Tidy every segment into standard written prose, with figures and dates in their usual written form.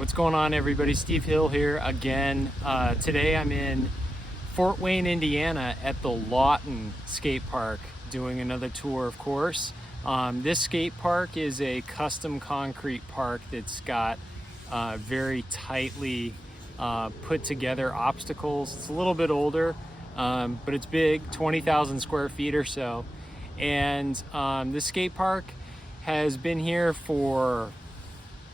What's going on, everybody? Steve Hill here again. Today I'm in Fort Wayne, Indiana at the Lawton Skatepark doing another tour, of course. This skate park is a custom concrete park that's got very tightly put together obstacles. It's a little bit older, but it's big, 20,000 square feet or so. And this skate park has been here for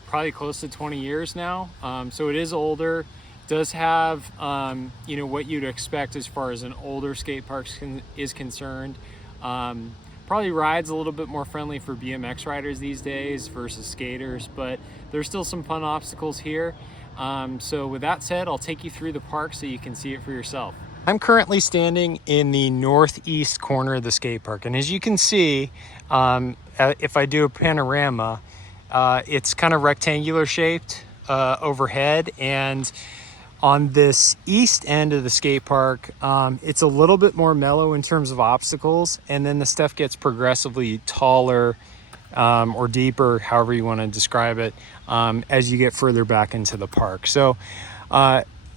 probably close to 20 years now. So it is older. It does have, what you'd expect as far as an older skate park is concerned. Probably rides a little bit more friendly for BMX riders these days versus skaters, but there's still some fun obstacles here. So with that said, I'll take you through the park so you can see it for yourself. I'm currently standing in the northeast corner of the skate park, and as you can see, if I do a panorama, it's kind of rectangular shaped overhead, and on this east end of the skate park, it's a little bit more mellow in terms of obstacles, and then the stuff gets progressively taller or deeper, however you want to describe it, as you get further back into the park. So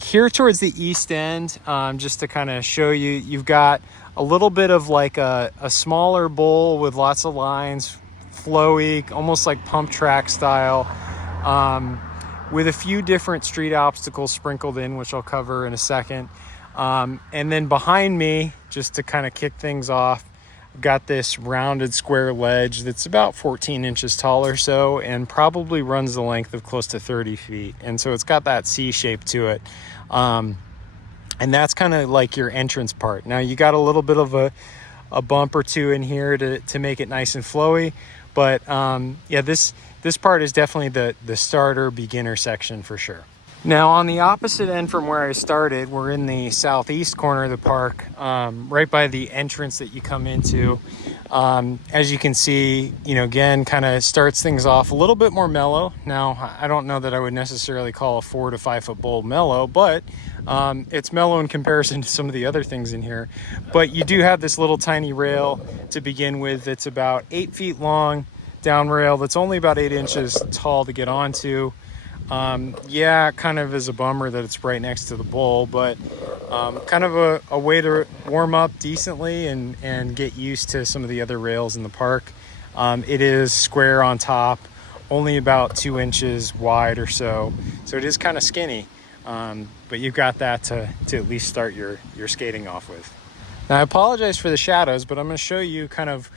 here towards the east end, just to kind of show you, you've got a little bit of like a smaller bowl with lots of lines, flowy, almost like pump track style, with a few different street obstacles sprinkled in, which I'll cover in a second. And then behind me, just to kind of kick things off, I've got this rounded square ledge that's about 14 inches tall or so, and probably runs the length of close to 30 feet. And so it's got that C shape to it. And that's kind of like your entrance part. Now you got a little bit of a bump or two in here to make it nice and flowy. But yeah, this part is definitely the starter beginner section for sure. Now on the opposite end from where I started, we're in the southeast corner of the park, right by the entrance that you come into. As you can see, again, kind of starts things off a little bit more mellow. Now, I don't know that I would necessarily call a 4 to 5 foot bowl mellow, but it's mellow in comparison to some of the other things in here. But you do have this little tiny rail to begin with. It's about 8 feet long, down rail that's only about 8 inches tall to get onto. Yeah, kind of is a bummer that it's right next to the bowl, but kind of a way to warm up decently and get used to some of the other rails in the park. It is square on top, only about 2 inches wide or so, so it is kind of skinny, but you've got that to at least start your skating off with. Now I apologize for the shadows, but I'm going to show you kind of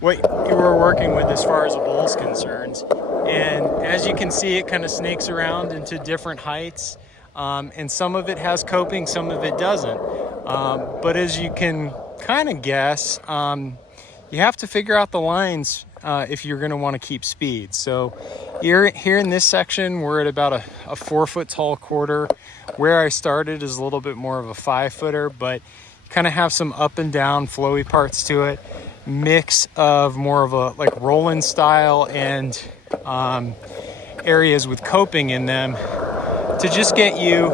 what you were working with as far as a bowl is concerned. And as you can see, it kind of snakes around into different heights, and some of it has coping, some of it doesn't. But as you can kind of guess, you have to figure out the lines if you're going to want to keep speed. So here in this section, we're at about a 4 foot tall quarter. Where I started is a little bit more of a 5 footer, but you kind of have some up and down flowy parts to it. Mix of more of a like roll-in style and areas with coping in them to just get you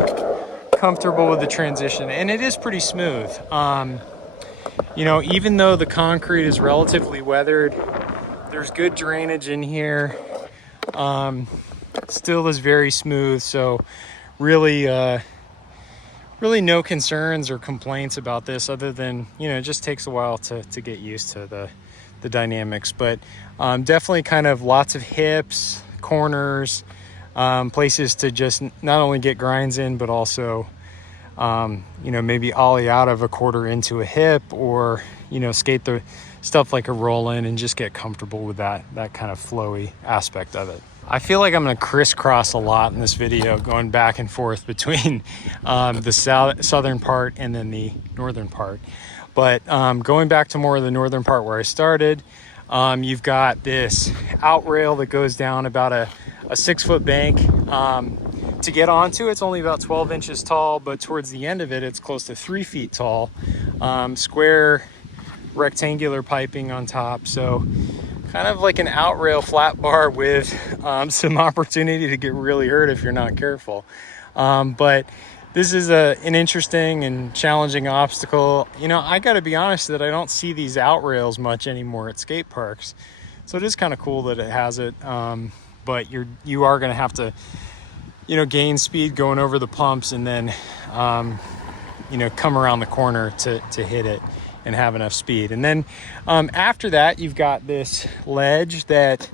comfortable with the transition. And it is pretty smooth. Even though the concrete is relatively weathered, there's good drainage in here. Still is very smooth. So really no concerns or complaints about this, other than, it just takes a while to get used to the dynamics. But definitely kind of lots of hips, corners, places to just not only get grinds in, but also, maybe ollie out of a quarter into a hip, or, skate the stuff like a roll in and just get comfortable with that kind of flowy aspect of it. I feel like I'm going to crisscross a lot in this video, going back and forth between the southern part and then the northern part. But going back to more of the northern part where I started, you've got this out rail that goes down about a 6 foot bank. To get onto, it's only about 12 inches tall, but towards the end of it, it's close to 3 feet tall. Square rectangular piping on top. So kind of like an out rail flat bar with some opportunity to get really hurt if you're not careful. But this is an interesting and challenging obstacle. I got to be honest that I don't see these out rails much anymore at skate parks. So it is kind of cool that it has it. But you are going to have to gain speed going over the pumps, and then, come around the corner to hit it and have enough speed. And then after that, you've got this ledge that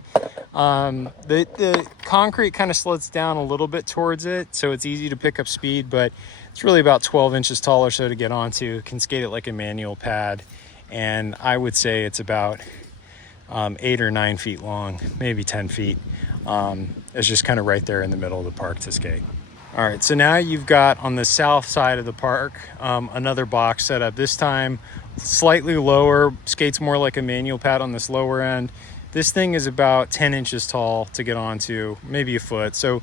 the concrete kind of slopes down a little bit towards it, so it's easy to pick up speed, but it's really about 12 inches tall or so to get onto. Can skate it like a manual pad, and I would say it's about 8 or 9 feet long, maybe 10 feet. It's just kind of right there in the middle of the park to skate. All right, so now you've got on the south side of the park another box set up. This time slightly lower, skates more like a manual pad on this lower end. This thing is about 10 inches tall to get onto, maybe a foot. So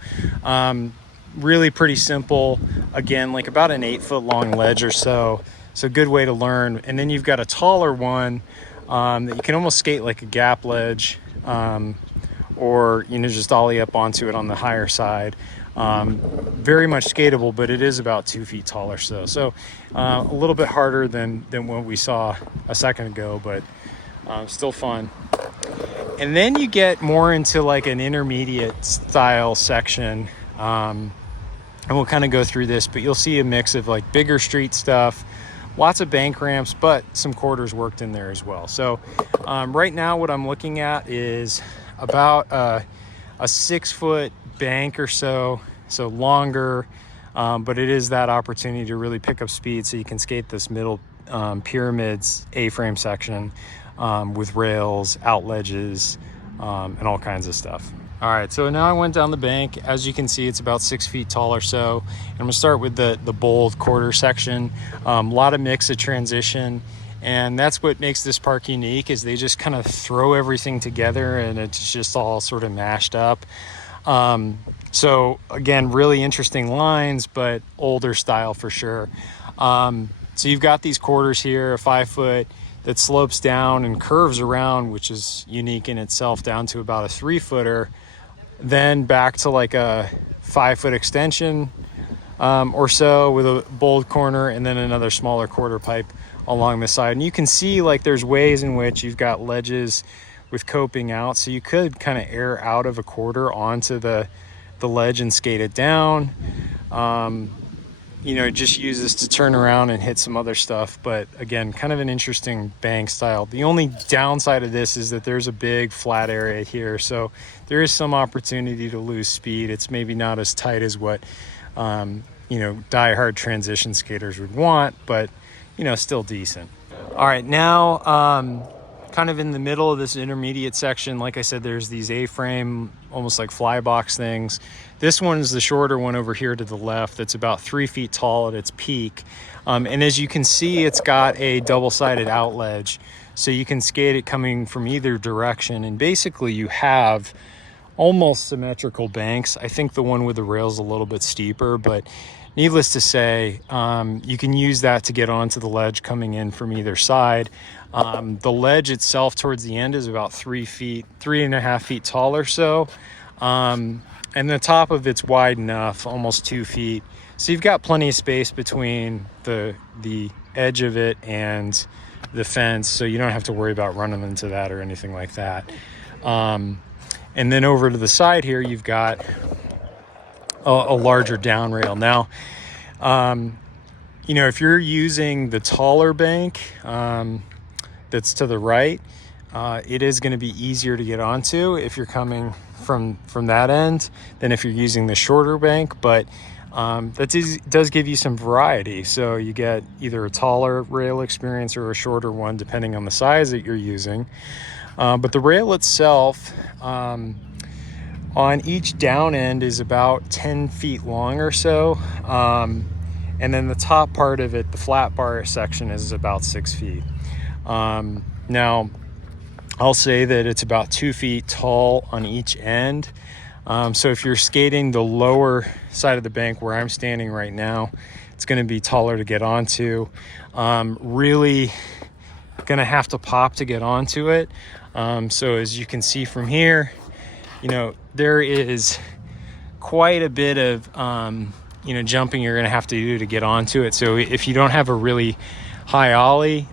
really pretty simple. Again, like about an 8-foot long ledge or so. So good way to learn. And then you've got a taller one that you can almost skate like a gap ledge, or just ollie up onto it on the higher side. Very much skatable, but it is about 2 feet tall or so. So a little bit harder than what we saw a second ago, but still fun. And then you get more into like an intermediate style section. And we'll kind of go through this, but you'll see a mix of like bigger street stuff, lots of bank ramps, but some quarters worked in there as well. So right now what I'm looking at is about a 6-foot bank or so longer, but it is that opportunity to really pick up speed so you can skate this middle pyramids A-frame section with rails, out ledges, and all kinds of stuff. All right, so now I went down the bank. As you can see, it's about 6 feet tall or so. And I'm gonna start with the bold quarter section. A lot of mix of transition, and that's what makes this park unique, is they just kind of throw everything together and it's just all sort of mashed up. So again, really interesting lines, but older style for sure. So you've got these quarters here, a 5-foot that slopes down and curves around, which is unique in itself, down to about a 3-footer, then back to like a 5-foot extension or so with a bold corner, and then another smaller quarter pipe along the side. And you can see like there's ways in which you've got ledges with coping out, so you could kind of air out of a quarter onto the ledge and skate it down. Just use this to turn around and hit some other stuff. But again, kind of an interesting bank style. The only downside of this is that there's a big flat area here, so there is some opportunity to lose speed. It's maybe not as tight as what die-hard transition skaters would want, but still decent. All right, now kind of in the middle of this intermediate section, like I said, there's these A-frame, almost like fly box things. This one is the shorter one over here to the left that's about 3 feet tall at its peak. And as you can see, it's got a double-sided out ledge, so you can skate it coming from either direction. And basically you have almost symmetrical banks. I think the one with the rail's a little bit steeper, but needless to say, you can use that to get onto the ledge coming in from either side. The ledge itself towards the end is about 3.5 feet tall or so. And the top of it's wide enough, almost 2 feet. So you've got plenty of space between the edge of it and the fence, so you don't have to worry about running into that or anything like that. And then over to the side here, you've got a larger down rail. Now, if you're using the taller bank that's to the right, it is going to be easier to get onto if you're coming from that end than if you're using the shorter bank, but that does give you some variety. So you get either a taller rail experience or a shorter one, depending on the size that you're using. But the rail itself on each down end is about 10 feet long or so. And then the top part of it, the flat bar section, is about 6 feet. Now, I'll say that it's about 2 feet tall on each end. So if you're skating the lower side of the bank where I'm standing right now, it's going to be taller to get onto. Really going to have to pop to get onto it. So as you can see from here, there is quite a bit of jumping you're going to have to do to get onto it. So if you don't have a really high ollie,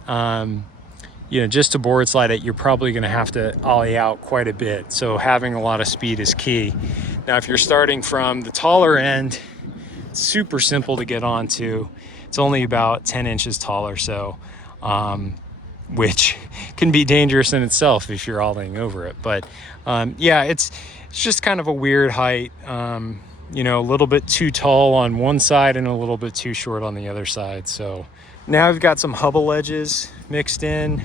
just to board slide it, you're probably going to have to ollie out quite a bit. So having a lot of speed is key. Now, if you're starting from the taller end, it's super simple to get onto. It's only about 10 inches tall or so, which can be dangerous in itself if you're ollieing over it. But yeah, it's just kind of a weird height, you know, a little bit too tall on one side and a little bit too short on the other side. So now I've got some Hubba ledges mixed in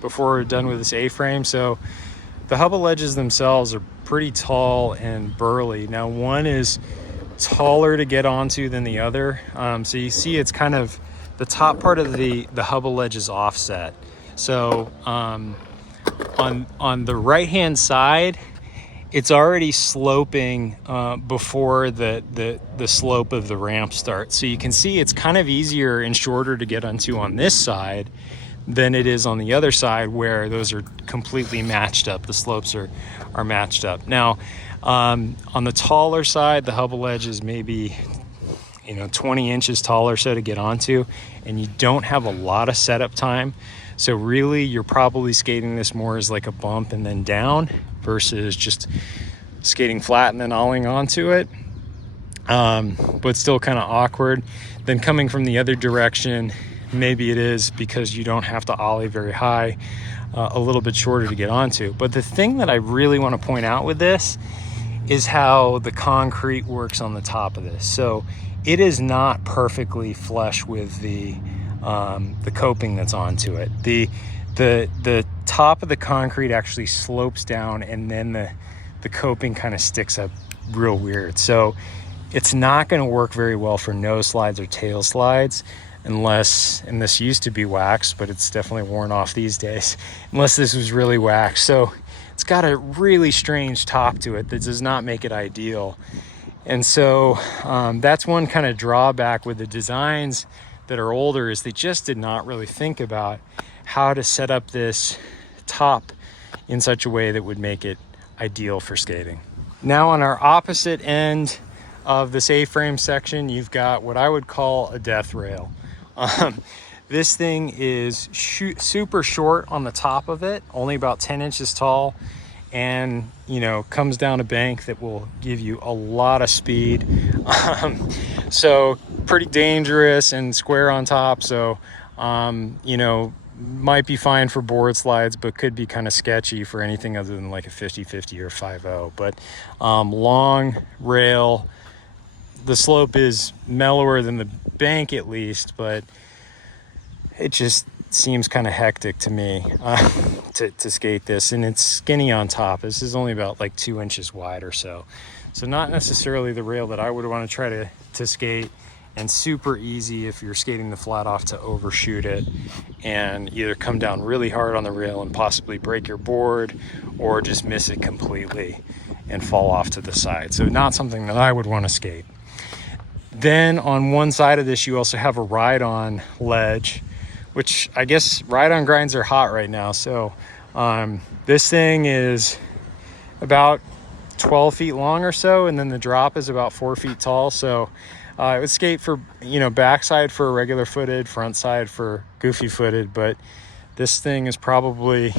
before we're done with this A-frame. So the Hubba ledges themselves are pretty tall and burly. Now one is taller to get onto than the other. So you see it's kind of, the top part of the Hubba ledge is offset. So on the right hand side, it's already sloping before the slope of the ramp starts. So you can see it's kind of easier and shorter to get onto on this side than it is on the other side, where those are completely matched up. The slopes are matched up. Now, on the taller side, the Hubba ledge is maybe, you know, 20 inches tall or so to get onto, and you don't have a lot of setup time. So really, you're probably skating this more as like a bump and then down versus just skating flat and then ollieing onto it. But still kind of awkward. Then coming from the other direction, maybe it is because you don't have to ollie very high, a little bit shorter to get onto. But the thing that I really want to point out with this is how the concrete works on the top of this. So it is not perfectly flush with the coping that's onto it. The top of the concrete actually slopes down, and then the coping kind of sticks up real weird. So it's not going to work very well for nose slides or tail slides unless, and this used to be wax, but it's definitely worn off these days, unless this was really wax. So it's got a really strange top to it that does not make it ideal. And so that's one kind of drawback with the designs that are older, is they just did not really think about how to set up this top in such a way that would make it ideal for skating. Now on our opposite end of this A-frame section, you've got what I would call a death rail. This thing is super short on the top of it, only about 10 inches tall, and you know, comes down a bank that will give you a lot of speed. So pretty dangerous and square on top. So you know, might be fine for board slides, but could be kind of sketchy for anything other than like a 50-50 or 5-0. But long rail, the slope is mellower than the bank at least, but it just seems kind of hectic to me to skate this. And it's skinny on top. This is only about like 2 inches wide or so. So not necessarily the rail that I would want to try to skate, and super easy if you're skating the flat off to overshoot it and either come down really hard on the rail and possibly break your board, or just miss it completely and fall off to the side. So not something that I would want to skate. Then on one side of this, you also have a ride-on ledge, which I guess ride-on grinds are hot right now. So this thing is about 12 feet long or so, and then the drop is about 4 feet tall. So I would skate for, you know, backside for regular footed, front side for goofy footed, but this thing is probably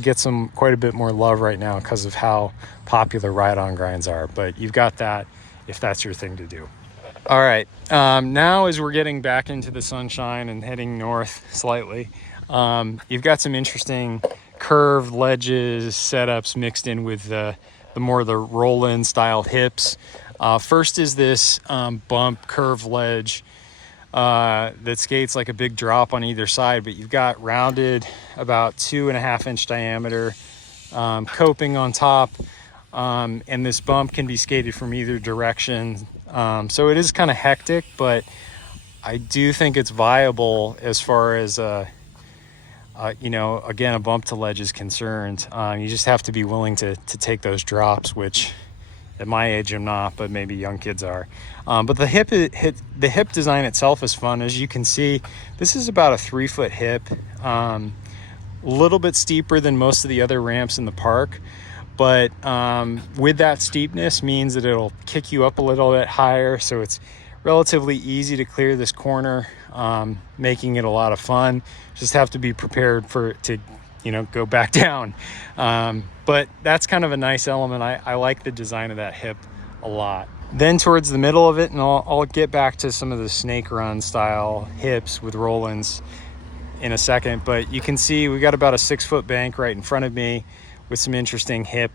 gets some quite a bit more love right now because of how popular ride-on grinds are. But you've got that if that's your thing to do. All right, now as we're getting back into the sunshine and heading north slightly, you've got some interesting curved ledges, setups mixed in with the more the roll-in style hips. First is this bump curved ledge that skates like a big drop on either side, but you've got rounded about 2.5 inch diameter coping on top, and this bump can be skated from either direction. So it is kind of hectic, but I do think it's viable as far as you know, again, a bump to ledge is concerned. You just have to be willing to take those drops, which at my age I'm not, but maybe young kids are. But the hip design itself is fun. As you can see, this is about a 3-foot hip, a little bit steeper than most of the other ramps in the park, but with that steepness means that it'll kick you up a little bit higher, so it's relatively easy to clear this corner, making it a lot of fun. Just have to be prepared to you know, go back down. But that's kind of a nice element. I like the design of that hip a lot. Then towards the middle of it, and I'll get back to some of the snake run style hips with roll-ins in a second, but you can see we got about a 6-foot bank right in front of me with some interesting hip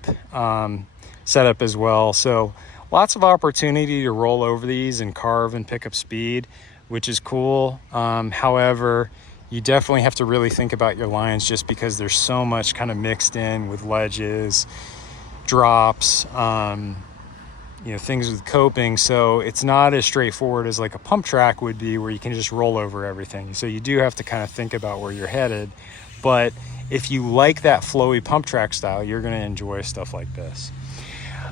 setup as well. So lots of opportunity to roll over these and carve and pick up speed, which is cool. However, you definitely have to really think about your lines, just because there's so much kind of mixed in with ledges, drops, you know, things with coping. So it's not as straightforward as like a pump track would be, where you can just roll over everything. So you do have to kind of think about where you're headed. But if you like that flowy pump track style, you're going to enjoy stuff like this.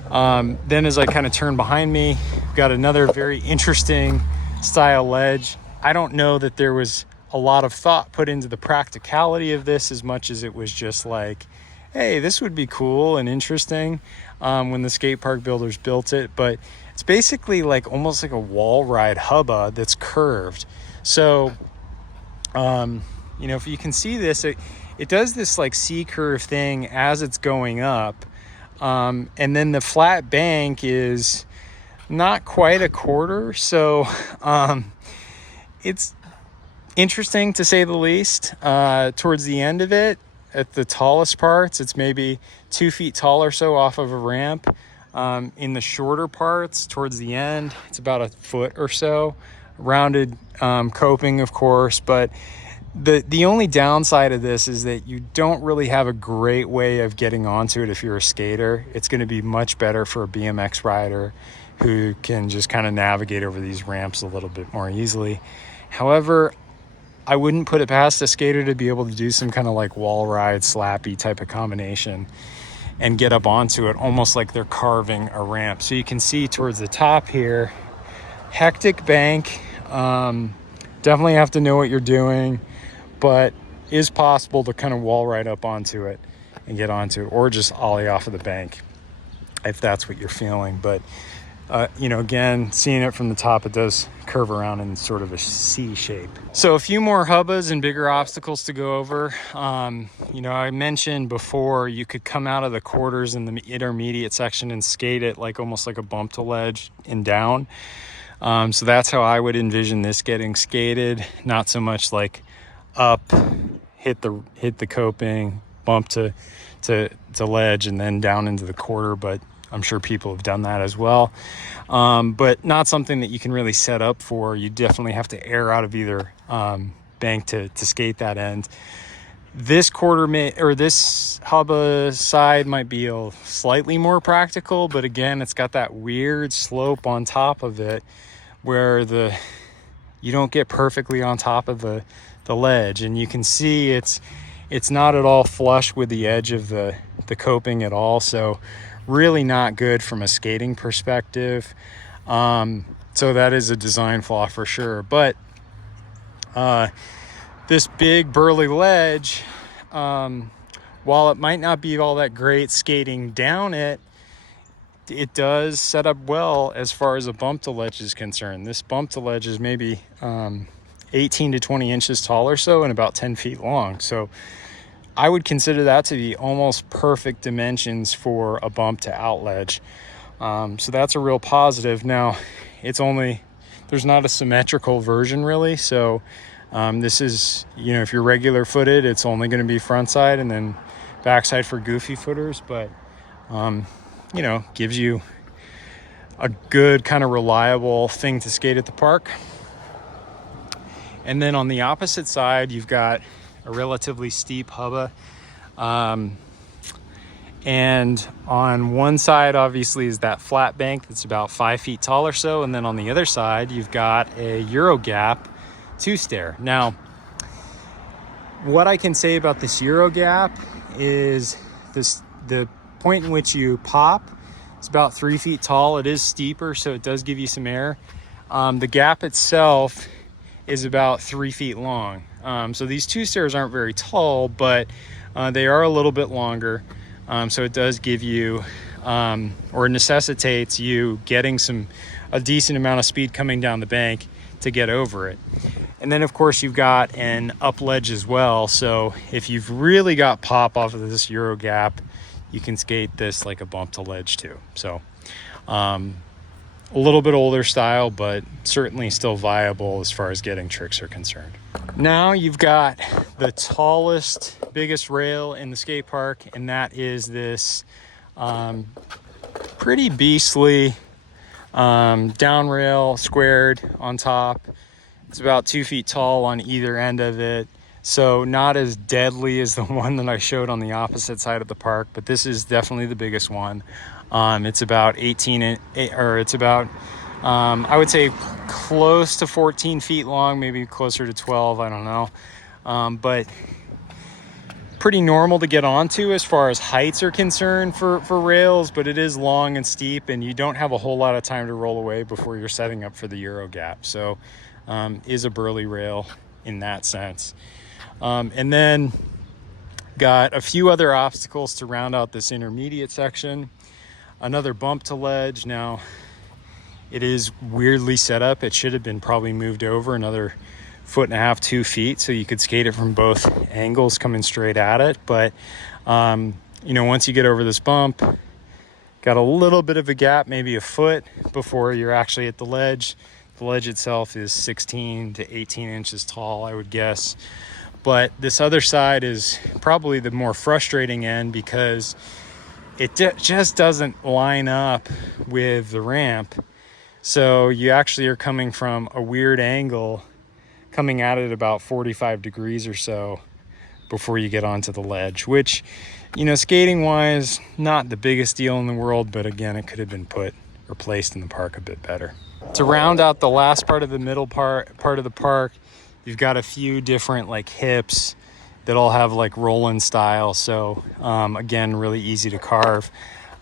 Then as I kind of turn behind me, we've got another very interesting style ledge. I don't know that there was a lot of thought put into the practicality of this, as much as it was just like, hey, this would be cool and interesting when the skate park builders built it. But it's basically like almost like a wall ride hubba that's curved. So, you know, if you can see this, it does this like C-curve thing as it's going up. And then the flat bank is not quite a quarter. So it's interesting to say the least. Towards the end of it, at the tallest parts, it's maybe 2 feet tall or so off of a ramp. In the shorter parts, towards the end, it's about a foot or so. Rounded coping, of course, but the only downside of this is that you don't really have a great way of getting onto it if you're a skater. It's going to be much better for a BMX rider who can just kind of navigate over these ramps a little bit more easily. However, I wouldn't put it past a skater to be able to do some kind of like wall ride, slappy type of combination and get up onto it almost like they're carving a ramp. So you can see towards the top here, hectic bank. Definitely have to know what you're doing, but is possible to kind of wall ride up onto it and get onto it, or just ollie off of the bank if that's what you're feeling. But you know, again, seeing it from the top, it does curve around in sort of a C shape. So a few more hubbas and bigger obstacles to go over. You know, I mentioned before you could come out of the quarters in the intermediate section and skate it like almost like a bump to ledge and down. So that's how I would envision this getting skated. Not so much like up, hit the coping, bump to ledge, and then down into the quarter, but I'm sure people have done that as well. But not something that you can really set up for. You definitely have to air out of either bank to skate that end. This this hubba side might be slightly more practical, but again, it's got that weird slope on top of it where you don't get perfectly on top of the ledge, and you can see it's not at all flush with the edge of the coping at all. So really not good from a skating perspective. So that is a design flaw for sure. But this big burly ledge, while it might not be all that great skating down it, it does set up well as far as a bump to ledge is concerned. This bump to ledge is maybe 18 to 20 inches tall or so and about 10 feet long. So I would consider that to be almost perfect dimensions for a bump to out ledge. So that's a real positive. Now, there's not a symmetrical version really. So this is, you know, if you're regular footed, it's only going to be front side and then backside for goofy footers. But, you know, gives you a good kind of reliable thing to skate at the park. And then on the opposite side, you've got a relatively steep hubba. And on one side, obviously, is that flat bank that's about 5 feet tall or so. And then on the other side, you've got a Euro gap 2-stair. Now, what I can say about this Euro gap is the point in which you pop, it's about 3 feet tall. It is steeper, so it does give you some air. The gap itself is about 3 feet long. So these 2-stairs aren't very tall, but they are a little bit longer. So it does give you, or necessitates you getting a decent amount of speed coming down the bank to get over it. And then of course you've got an up ledge as well. So if you've really got pop off of this Euro gap, you can skate this like a bump to ledge too. So a little bit older style, but certainly still viable as far as getting tricks are concerned. Now you've got the tallest, biggest rail in the skate park, and that is this pretty beastly down rail squared on top. It's about 2 feet tall on either end of it. So not as deadly as the one that I showed on the opposite side of the park, but this is definitely the biggest one. It's about I would say close to 14 feet long, maybe closer to 12, I don't know. But pretty normal to get onto as far as heights are concerned for rails, but it is long and steep, and you don't have a whole lot of time to roll away before you're setting up for the Euro gap. So is a burly rail in that sense. And then got a few other obstacles to round out this intermediate section. Another bump to ledge. Now it is weirdly set up. It should have been probably moved over another 1.5 to 2 feet so you could skate it from both angles coming straight at it. But you know, once you get over this bump, got a little bit of a gap, maybe a foot before you're actually at the ledge. The ledge itself is 16 to 18 inches tall, I would guess. But this other side is probably the more frustrating end because it just doesn't line up with the ramp. So you actually are coming from a weird angle, coming at it about 45 degrees or so before you get onto the ledge, which, you know, skating wise, not the biggest deal in the world, but again, it could have been put or placed in the park a bit better. To round out the last part of the middle part of the park, you've got a few different like hips that all have like roll-in style. So again, really easy to carve.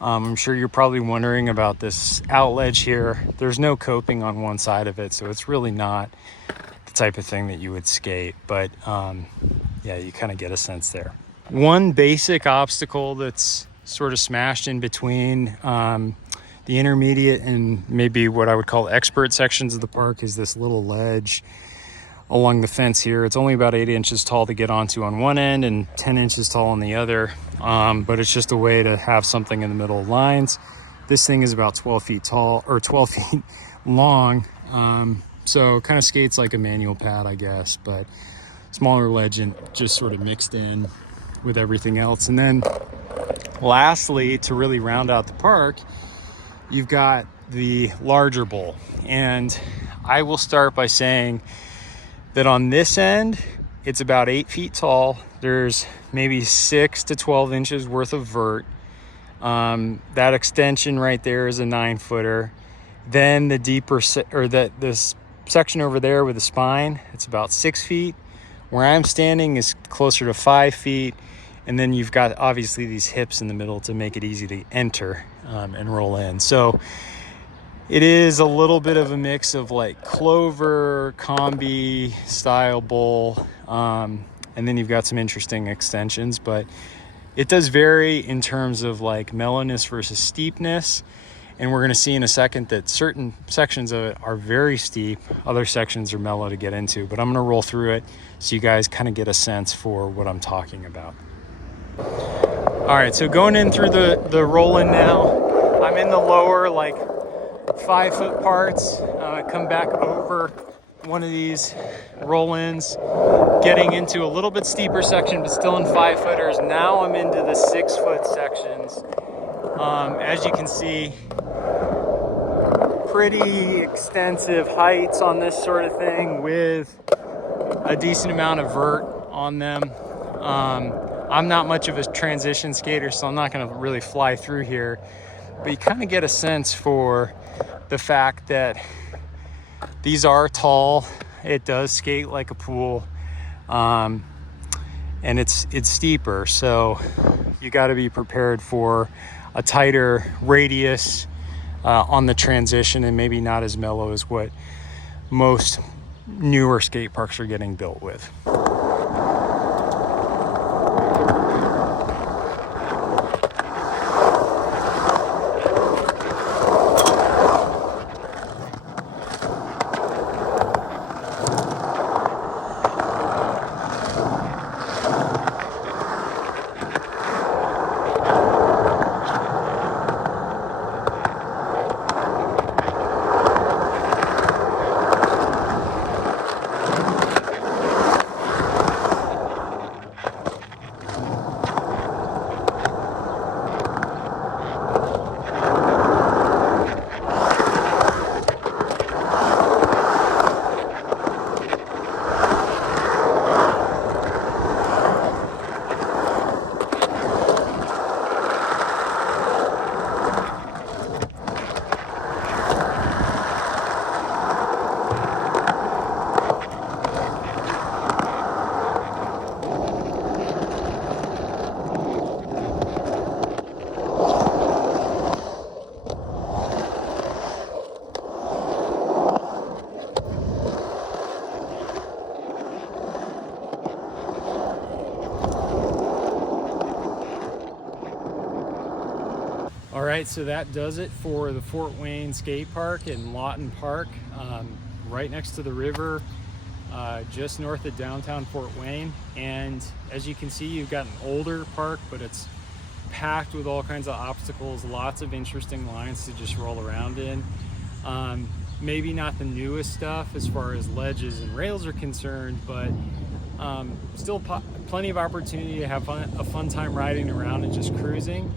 I'm sure you're probably wondering about this out ledge here. There's no coping on one side of it, so it's really not the type of thing that you would skate. But yeah, you kind of get a sense there. One basic obstacle that's sort of smashed in between the intermediate and maybe what I would call expert sections of the park is this little ledge along the fence here. It's only about 8 inches tall to get onto on one end and 10 inches tall on the other. But it's just a way to have something in the middle of lines. This thing is about 12 feet tall or 12 feet long. So kind of skates like a manual pad, I guess, but smaller ledge and just sort of mixed in with everything else. And then lastly, to really round out the park, you've got the larger bowl. And I will start by saying that on this end, it's about 8 feet tall. There's maybe 6 to 12 inches worth of vert. That extension right there is a 9-footer. Then the deeper, this section over there with the spine, it's about 6 feet. Where I'm standing is closer to 5 feet. And then you've got obviously these hips in the middle to make it easy to enter and roll in. So it is a little bit of a mix of like clover, combi style bowl. And then you've got some interesting extensions, but it does vary in terms of like mellowness versus steepness. And we're going to see in a second that certain sections of it are very steep. Other sections are mellow to get into, but I'm going to roll through it so you guys kind of get a sense for what I'm talking about. All right, so going in through the roll-in now, I'm in the lower like 5-foot parts. Come back over one of these roll-ins, getting into a little bit steeper section, but still in 5-footers. Now I'm into the 6-foot sections. As you can see, pretty extensive heights on this sort of thing with a decent amount of vert on them. I'm not much of a transition skater, so I'm not going to really fly through here, but you kind of get a sense for the fact that these are tall. It does skate like a pool, and it's steeper, so you got to be prepared for a tighter radius on the transition, and maybe not as mellow as what most newer skate parks are getting built with. right, so that does it for the Fort Wayne Skate Park in Lawton Park, right next to the river, just north of downtown Fort Wayne. And as you can see, you've got an older park, but it's packed with all kinds of obstacles, lots of interesting lines to just roll around in. Maybe not the newest stuff as far as ledges and rails are concerned, but still plenty of opportunity to have a fun time riding around and just cruising.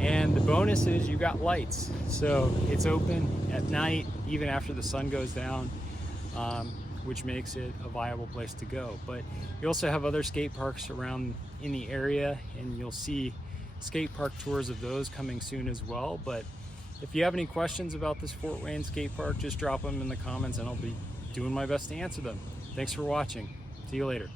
And the bonus is you got lights, so it's open at night even after the sun goes down, which makes it a viable place to go. But you also have other skate parks around in the area, and you'll see skate park tours of those coming soon as well. But if you have any questions about this Fort Wayne skate park, just drop them in the comments and I'll be doing my best to answer them. Thanks for watching. See you later.